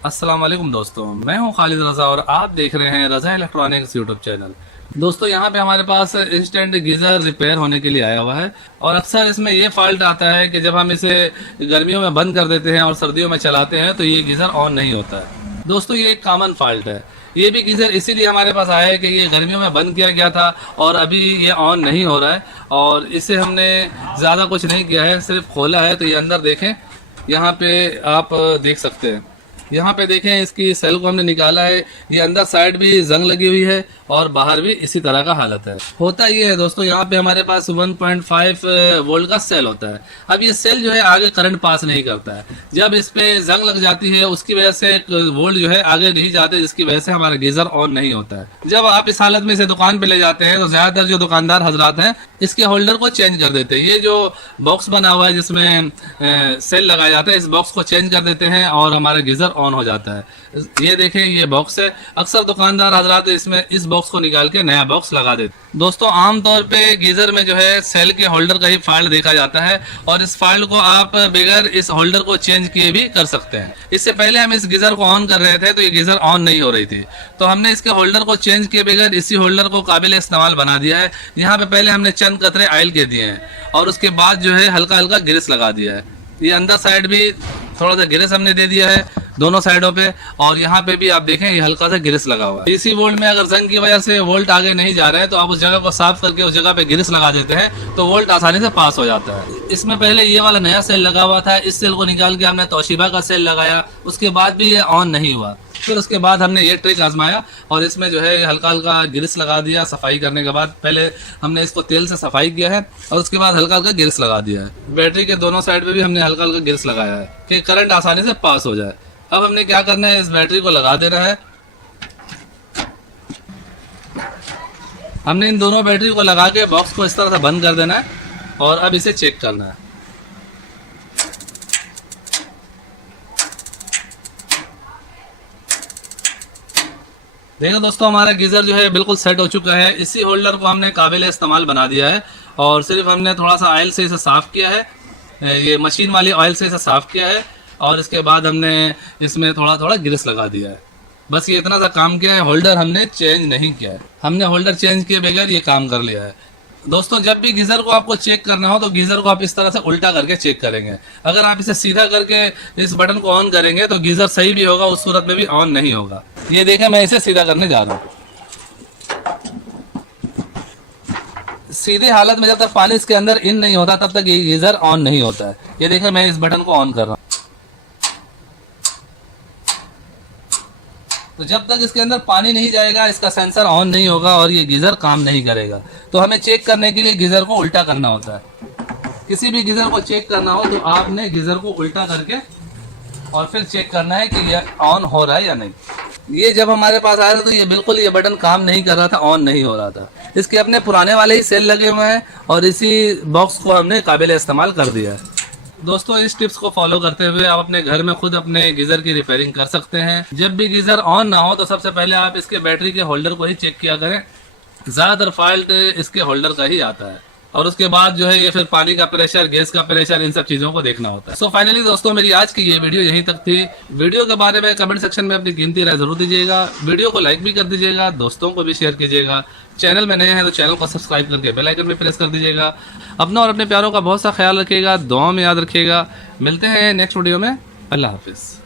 अस्सलाम वालेकुम दोस्तों, मैं हूं खालिद रजा और आप देख रहे हैं रजा इलेक्ट्रॉनिक्स यूट्यूब चैनल। दोस्तों यहाँ पे हमारे पास इंस्टेंट गीज़र रिपेयर होने के लिए आया हुआ है और अक्सर इसमें ये फॉल्ट आता है कि जब हम इसे गर्मियों में बंद कर देते हैं और सर्दियों में चलाते हैं तो ये गीज़र ऑन नहीं होता है। दोस्तों ये एक कॉमन फॉल्ट है। ये भी गीज़र इसीलिए हमारे पास आया है कि ये गर्मियों में बंद किया गया था और अभी ये ऑन नहीं हो रहा है और इसे हमने ज़्यादा कुछ नहीं किया है, सिर्फ खोला है। तो ये अंदर देखें, यहाँ पे आप देख सकते हैं, यहाँ पे देखें इसकी सेल को हमने निकाला है। ये अंदर साइड भी जंग लगी हुई है और बाहर भी इसी तरह का हालत है। होता ये है दोस्तों, यहाँ पे हमारे पास 1.5 वोल्ट का सेल होता है। अब ये सेल जो है आगे करंट पास नहीं करता है। जब इस पे जंग लग जाती है उसकी वजह से वोल्ट जो है आगे नहीं जाते, जिसकी वजह से हमारा गीजर ऑन नहीं होता है। जब आप इस हालत में इसे दुकान पे ले जाते हैं तो ज्यादातर जो दुकानदार हजरात हैं इसके होल्डर को चेंज कर देते हैं। ये जो बॉक्स बना हुआ है जिसमें सेल लगाया जाता है, इस बॉक्स को चेंज कर देते हैं और हमारा गीजर ऑन हो जाता है। ये देखें, ये बॉक्स है। अक्सर दुकानदार हजरात इसमें इस बॉक्स को निकाल के नया बॉक्स लगा देते। दोस्तों आमतौर पे गीजर में जो है सेल के होल्डर का ही फॉल्ट देखा जाता है और इस फॉल्ट को आप बगैर इस होल्डर को चेंज किए भी कर सकते हैं। इससे पहले हम इस गीजर को ऑन कर रहे थे तो ये गीजर ऑन नहीं हो रही थी, तो हमने इसके होल्डर को चेंज किए बगैर इसी होल्डर को काबिल इस्तेमाल बना दिया है। यहाँ पे पहले हमने चंद कतरे ऑयल के दिए हैं और उसके बाद जो है हल्का हल्का ग्रीस लगा दिया है। ये अंदर साइड भी थोड़ा सा ग्रीस हमने दे दिया है दोनों साइडों पे और यहाँ पे भी आप देखें ये हल्का सा ग्रीस लगा हुआ है। डीसी वोल्ट में अगर जंग की वजह से वोल्ट आगे नहीं जा रहा है तो आप उस जगह को साफ करके उस जगह पे ग्रीस लगा देते हैं तो वोल्ट आसानी से पास हो जाता है। इसमें पहले ये वाला नया सेल लगा हुआ था, इस सेल को निकाल के हमने तोशिबा का सेल लगाया, उसके बाद भी ये ऑन नहीं हुआ। फिर उसके बाद हमने ये ट्रिक आजमाया और इसमें जो है हल्का हल्का ग्रीस लगा दिया। सफाई करने के बाद पहले हमने इसको तेल से सफाई किया है और उसके बाद हल्का हल्का ग्रीस लगा दिया है। बैटरी के दोनों साइड पे भी हमने हल्का हल्का ग्रीस लगाया है कि करंट आसानी से पास हो जाए। अब हमने क्या करना है, इस बैटरी को लगा देना है। हमने इन दोनों बैटरी को लगा के बॉक्स को इस तरह से बंद कर देना है और अब इसे चेक करना है। देखो दोस्तों, हमारा गीजर जो है बिल्कुल सेट हो चुका है। इसी होल्डर को हमने काबिल इस्तेमाल बना दिया है और सिर्फ हमने थोड़ा सा ऑयल से इसे साफ़ किया है, ये मशीन वाली ऑयल से इसे साफ़ किया है और इसके बाद हमने इसमें थोड़ा थोड़ा ग्रीस लगा दिया है। बस ये इतना सा काम किया है, होल्डर हमने चेंज नहीं किया है। हमने होल्डर चेंज किए बगैर ये काम कर लिया है। दोस्तों जब भी गीज़र को आपको चेक करना हो तो गीज़र को आप इस तरह से उल्टा करके चेक करेंगे। अगर आप इसे सीधा करके इस बटन को ऑन करेंगे तो गीज़र सही भी होगा, उस सूरत में भी ऑन नहीं होगा। ये देखें, मैं इसे सीधा करने जा रहा हूँ। सीधे हालत में जब तक पानी इसके अंदर इन नहीं होता तब तक ये गीज़र ऑन नहीं होता है। ये देखें, मैं इस बटन को ऑन कर रहा हूँ। तो जब तक इसके अंदर पानी नहीं जाएगा इसका सेंसर ऑन नहीं होगा और ये गीज़र काम नहीं करेगा। तो हमें चेक करने के लिए गीज़र को उल्टा करना होता है। किसी भी गीज़र को चेक करना हो तो आपने गीज़र को उल्टा करके और फिर चेक करना है कि ये ऑन हो रहा है या नहीं। ये जब हमारे पास आया था तो ये बिल्कुल ये बटन काम नहीं कर रहा था, ऑन नहीं हो रहा था। इसके अपने पुराने वाले ही सेल लगे हुए हैं और इसी बॉक्स को हमने काबिल इस्तेमाल कर दिया है। दोस्तों इस टिप्स को फॉलो करते हुए आप अपने घर में खुद अपने गीज़र की रिपेयरिंग कर सकते हैं। जब भी गीज़र ऑन ना हो तो सबसे पहले आप इसके बैटरी के होल्डर को ही चेक किया करें। ज़्यादातर फॉल्ट इसके होल्डर का ही आता है और उसके बाद जो है ये फिर पानी का प्रेशर, गैस का प्रेशर, इन सब चीज़ों को देखना होता है। सो फाइनली दोस्तों, मेरी आज की ये वीडियो यहीं तक थी। वीडियो के बारे में कमेंट सेक्शन में अपनी कीमती राय जरूर दीजिएगा। वीडियो को लाइक भी कर दीजिएगा, दोस्तों को भी शेयर कीजिएगा। चैनल में नए हैं तो चैनल को सब्सक्राइब करके बेल आइकन भी प्रेस कर दीजिएगा। अपना और अपने प्यारों का बहुत सा ख्याल रखिएगा, दुआ में याद रखिएगा। मिलते हैं नेक्स्ट वीडियो में। अल्लाह हाफिज़।